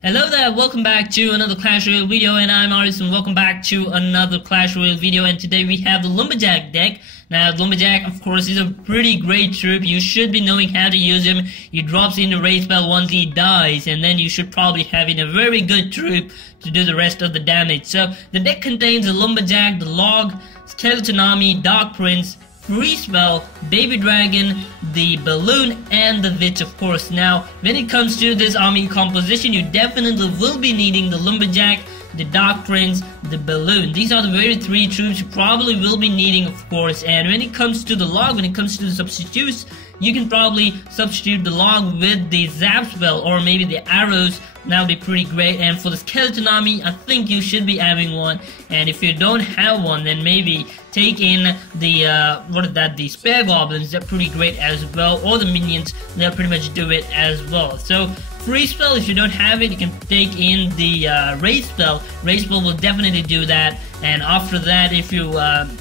Hello there, welcome back to another Clash Royale video, and I'm Ayrus, and welcome back to another Clash Royale video. And today we have the Lumberjack deck. Now, Lumberjack, of course, is a pretty great troop. You should be knowing how to use him. He drops in the raid spell once he dies, and then you should probably have in a very good troop to do the rest of the damage. So, the deck contains the Lumberjack, the Log, Skeleton Army, Dark Prince, Free Spell, Baby Dragon, the Balloon, and the Witch, of course. Now, when it comes to this army composition, you definitely will be needing the Lumberjack, the Dark Prince, the Balloon. These are the very three troops you probably will be needing, of course. And when it comes to the Log, when it comes to the substitutes, you can probably substitute the Log with the Zap spell or maybe the arrows. That would be pretty great. And for the Skeleton Army, I think you should be having one. And if you don't have one, then maybe take in the the Spare Goblins. They're pretty great as well. Or the Minions, they'll pretty much do it as well. So Free Spell, if you don't have it, you can take in the Raid Spell. Raid Spell will definitely do that. And after that, if you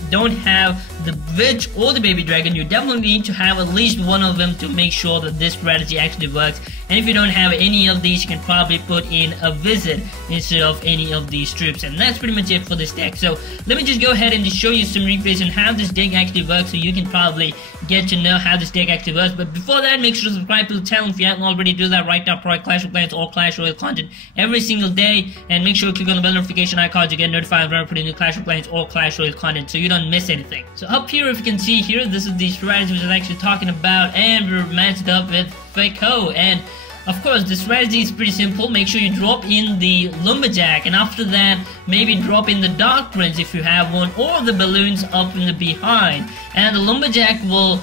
don't have the Witch or the Baby Dragon, you definitely need to have at least one of them to make sure that this strategy actually works. And if you don't have any of these, you can probably put in a Wizard instead of any of these troops. And that's pretty much it for this deck. So let me just go ahead and just show you some replays on how this deck actually works, so you can probably get to know how this deck actually works. But before that, make sure to subscribe to the channel if you haven't already. Do that right now for Clash of Clans or Clash Royale content every single day. And make sure to click on the bell notification icon to get notified when I put in new Clash of Clans or Clash Royale content, so you don't miss anything. So up here, if you can see here, this is the strategy which I'm actually talking about, and we're matched up with Faco. And of course, the strategy is pretty simple. Make sure you drop in the Lumberjack, and after that, maybe drop in the Dark Prince if you have one, or the Balloons up in the behind. And the Lumberjack will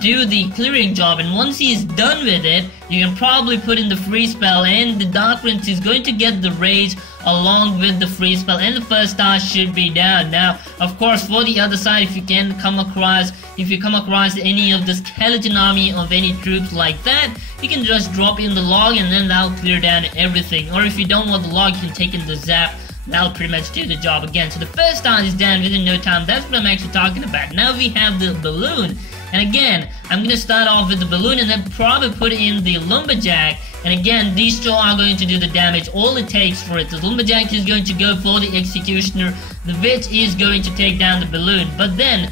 do the clearing job, and once he's done with it, you can probably put in the Free Spell, and the Dark Prince is going to get the rage along with the Free Spell, and the first star should be down. Now, of course, for the other side, if you come across any of the Skeleton Army of any troops like that, you can just drop in the Log, and then that'll clear down everything. Or if you don't want the Log, you can take in the Zap. That'll pretty much do the job again. So the first star is down within no time. That's what I'm actually talking about. Now we have the Balloon. And again, I'm going to start off with the Balloon and then probably put in the Lumberjack. And again, these two are going to do the damage. All it takes for it. The Lumberjack is going to go for the Executioner. The Witch is going to take down the Balloon. But then,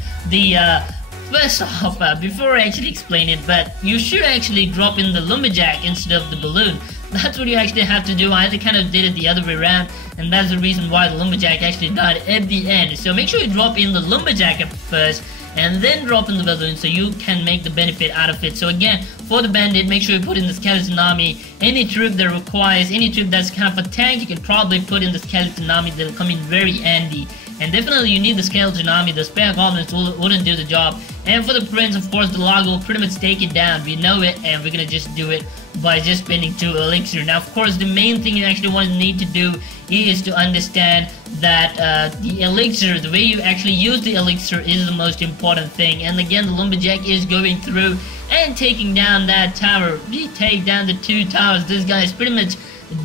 first off, before I actually explain it, but you should actually drop in the Lumberjack instead of the Balloon. That's what you actually have to do. I kind of did it the other way around, and that's the reason why the Lumberjack actually died at the end. So make sure you drop in the Lumberjack at first, and then drop in the Balloon so you can make the benefit out of it. So again, for the Bandit, make sure you put in the Skeleton Army. Any troop that requires, any troop that's kind of a tank, you can probably put in the Skeleton Army. They'll come in very handy. And definitely you need the Skeleton Army. The Spare Goblins wouldn't do the job. And for the Prince, of course, the Log will pretty much take it down. We know it, and we're gonna just do it by just spending 2 elixir. Now, of course, the main thing you actually need to do is to understand that the elixir, the way you actually use the elixir, is the most important thing. And again, the Lumberjack is going through and taking down that tower. We take down the 2 towers. This guy is pretty much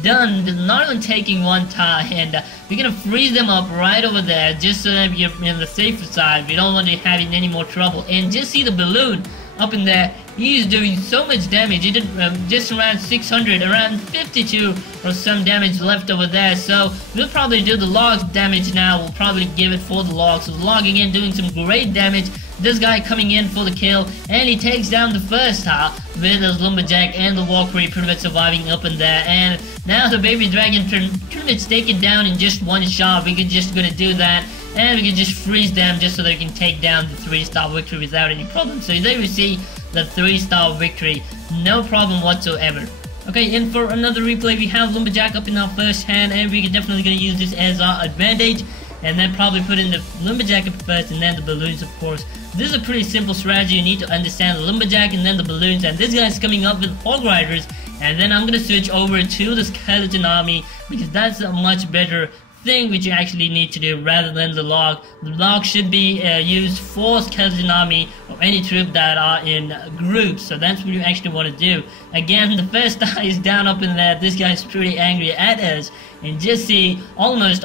done, not even taking 1 tower, and we're gonna freeze them up right over there just so that we're on the safer side. We don't want to having any more trouble. And just see the Balloon up in there. He's doing so much damage. He did just around 600, around 52 or some damage left over there. So we'll probably do the Log's damage now. We'll probably give it for the Log. So the Log again doing some great damage. This guy coming in for the kill, and he takes down the first tower with his Lumberjack and the Valkyrie pretty much surviving up in there. And now the Baby Dragon pretty much take it down in just 1 shot. We're just gonna do that, and we can just freeze them just so they can take down the 3-star victory without any problem. So there you see the 3-star victory, no problem whatsoever. Okay, and for another replay, we have Lumberjack up in our first hand, and we're definitely gonna use this as our advantage. And then probably put in the Lumberjack up first, and then the Balloons, of course. This is a pretty simple strategy. You need to understand the Lumberjack and then the Balloons. And this guy's coming up with Hog Riders. And then I'm going to switch over to the Skeleton Army, because that's a much better thing which you actually need to do rather than the Log. The Log should be used for Skeleton Army or any troop that are in groups. So that's what you actually want to do. Again, the first star is down up in there. This guy's pretty angry at us. and just see, almost,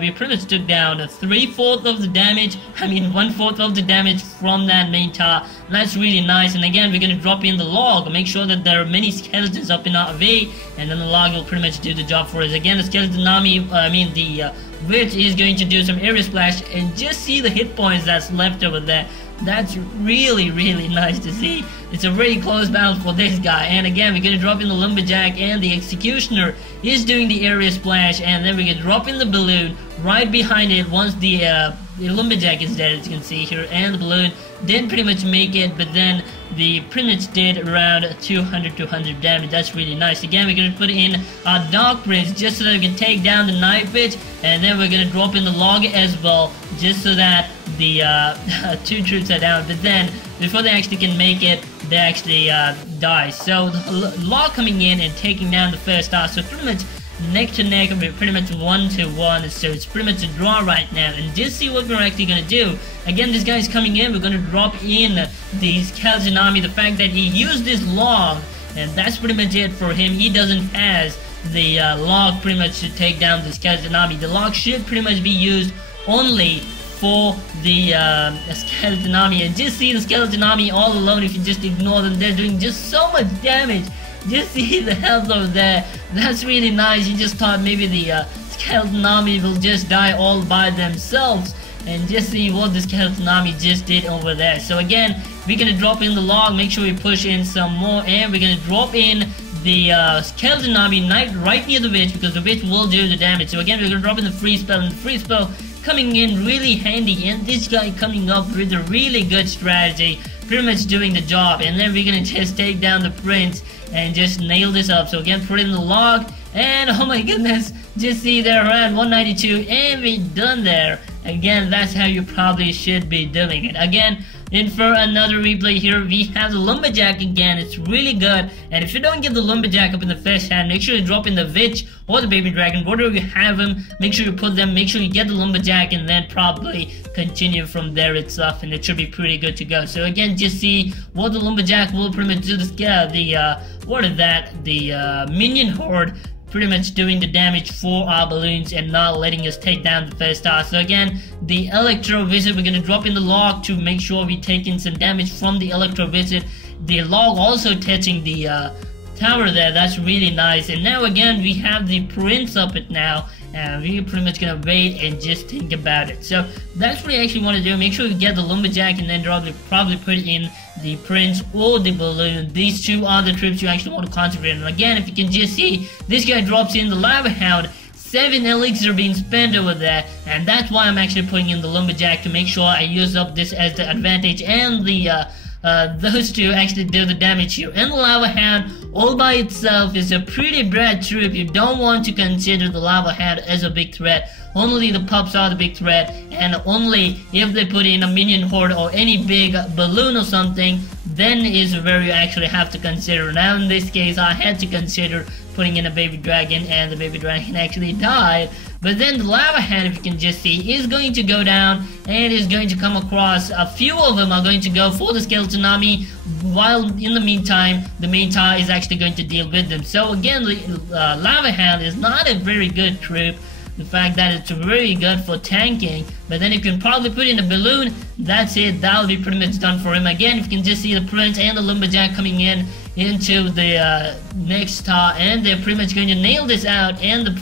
we pretty much took down 3/4 of the damage, I mean 1/4 of the damage from that main tower. That's really nice. And again, we're gonna drop in the log, make sure that there are many skeletons up in our way, and then the log will pretty much do the job for us. Again, the skeleton army, the witch is going to do some area splash, and just see the hit points that's left over there. That's really nice to see. It's a very close battle for this guy. And again, we're gonna drop in the lumberjack, and the executioner is doing the area splash, and then we're gonna drop in the balloon right behind it once the lumberjack is dead, as you can see here. And the balloon didn't pretty much make it, but then the pretty much did around 200 damage. That's really nice. Again, we're gonna put in our dark prince just so that we can take down the night witch, and then we're gonna drop in the log as well, just so that the 2 troops are down. But then before they actually can make it, they actually die. So the log coming in and taking down the first star. So pretty much neck to neck, we're pretty much 1-1, so it's pretty much a draw right now. And just see what we're actually gonna do. Again, this guy's coming in, we're gonna drop in the skeleton army. The fact that he used this log, and that's pretty much it for him. He doesn't have the log pretty much to take down the skeleton army. The log should pretty much be used only for the skeleton army. And just see the skeleton army all alone. If you just ignore them, they're doing just so much damage. Just see the health over there. That's really nice. You just thought maybe the skeleton army will just die all by themselves, and just see what the skeleton army just did over there. So again, we're gonna drop in the log, make sure we push in some more, and we're gonna drop in the skeleton army right near the witch, because the witch will do the damage. So again, we're gonna drop in the freeze spell, and the freeze spell coming in really handy, and this guy coming up with a really good strategy, pretty much doing the job. And then we're gonna just take down the prince and just nail this up. So again, put in the log, and oh my goodness, just see they're around 192, and we're done there. Again, that's how you probably should be doing it. Again, in for another replay here, we have the lumberjack again. It's really good, and if you don't get the lumberjack up in the first hand, make sure you drop in the witch or the baby dragon, whatever you have them, make sure you put them, make sure you get the lumberjack, and then probably continue from there itself, and it should be pretty good to go. So again, just see what the lumberjack will pretty much do. The minion horde pretty much doing the damage for our balloons and not letting us take down the first star. So again, the electro wizard, we're gonna drop in the log to make sure we take in some damage from the electro wizard. The log also touching the tower there. That's really nice. And now again, we have the prince up it now, and we're pretty much gonna wait and just think about it. So that's what I actually want to do. Make sure you get the lumberjack, and then probably put in the prince or the balloon. These two are the troops you actually want to concentrate on. Again, if you can just see, this guy drops in the lava hound. 7 elixir being spent over there, and that's why I'm actually putting in the lumberjack, to make sure I use up this as the advantage, and the those two actually do the damage here. And the lava hound all by itself is a pretty bad troop. You don't want to consider the lava hound as a big threat. Only the pups are the big threat, and only if they put in a minion horde or any big balloon or something, then is where you actually have to consider. Now in this case, I had to consider putting in a baby dragon, and the baby dragon actually died. But then the lava hand, if you can just see, is going to go down, and is going to come across. A few of them are going to go for the skeleton army, while in the meantime, the main tower is actually going to deal with them. So again, the lava hand is not a very good troop. The fact that it's very good for tanking, but then you can probably put in a balloon, that's it, that'll be pretty much done for him. Again, if you can just see the prince and the lumberjack coming in into the next tower, and they're pretty much going to nail this out, and the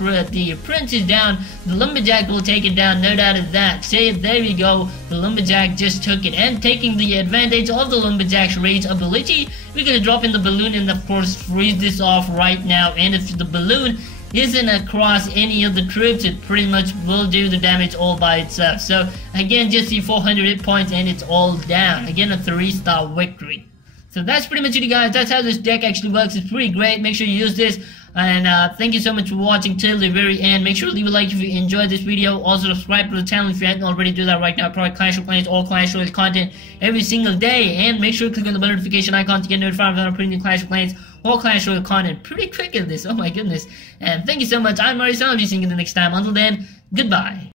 prince is down, the lumberjack will take it down, no doubt of that. See, there we go, the lumberjack just took it, and taking the advantage of the lumberjack's rage ability, we're going to drop in the balloon and of course freeze this off right now. And if the balloon isn't across any of the troops, it pretty much will do the damage all by itself. So again, just see 400 hit points and it's all down. Again, a 3-star victory. So that's pretty much it, guys. That's how this deck actually works. It's pretty great. Make sure you use this. And thank you so much for watching till the very end. Make sure to leave a like if you enjoyed this video. Also subscribe to the channel if you haven't already. Do that right now. I provide Clash of Clans or Clash Royale content every single day. And make sure to click on the bell notification icon to get notified when I'm putting in Clash of Clans or Clash Royale content. Pretty quick at this. Oh my goodness. And thank you so much. I'm Ayrus. I'll be seeing you the next time. Until then, goodbye.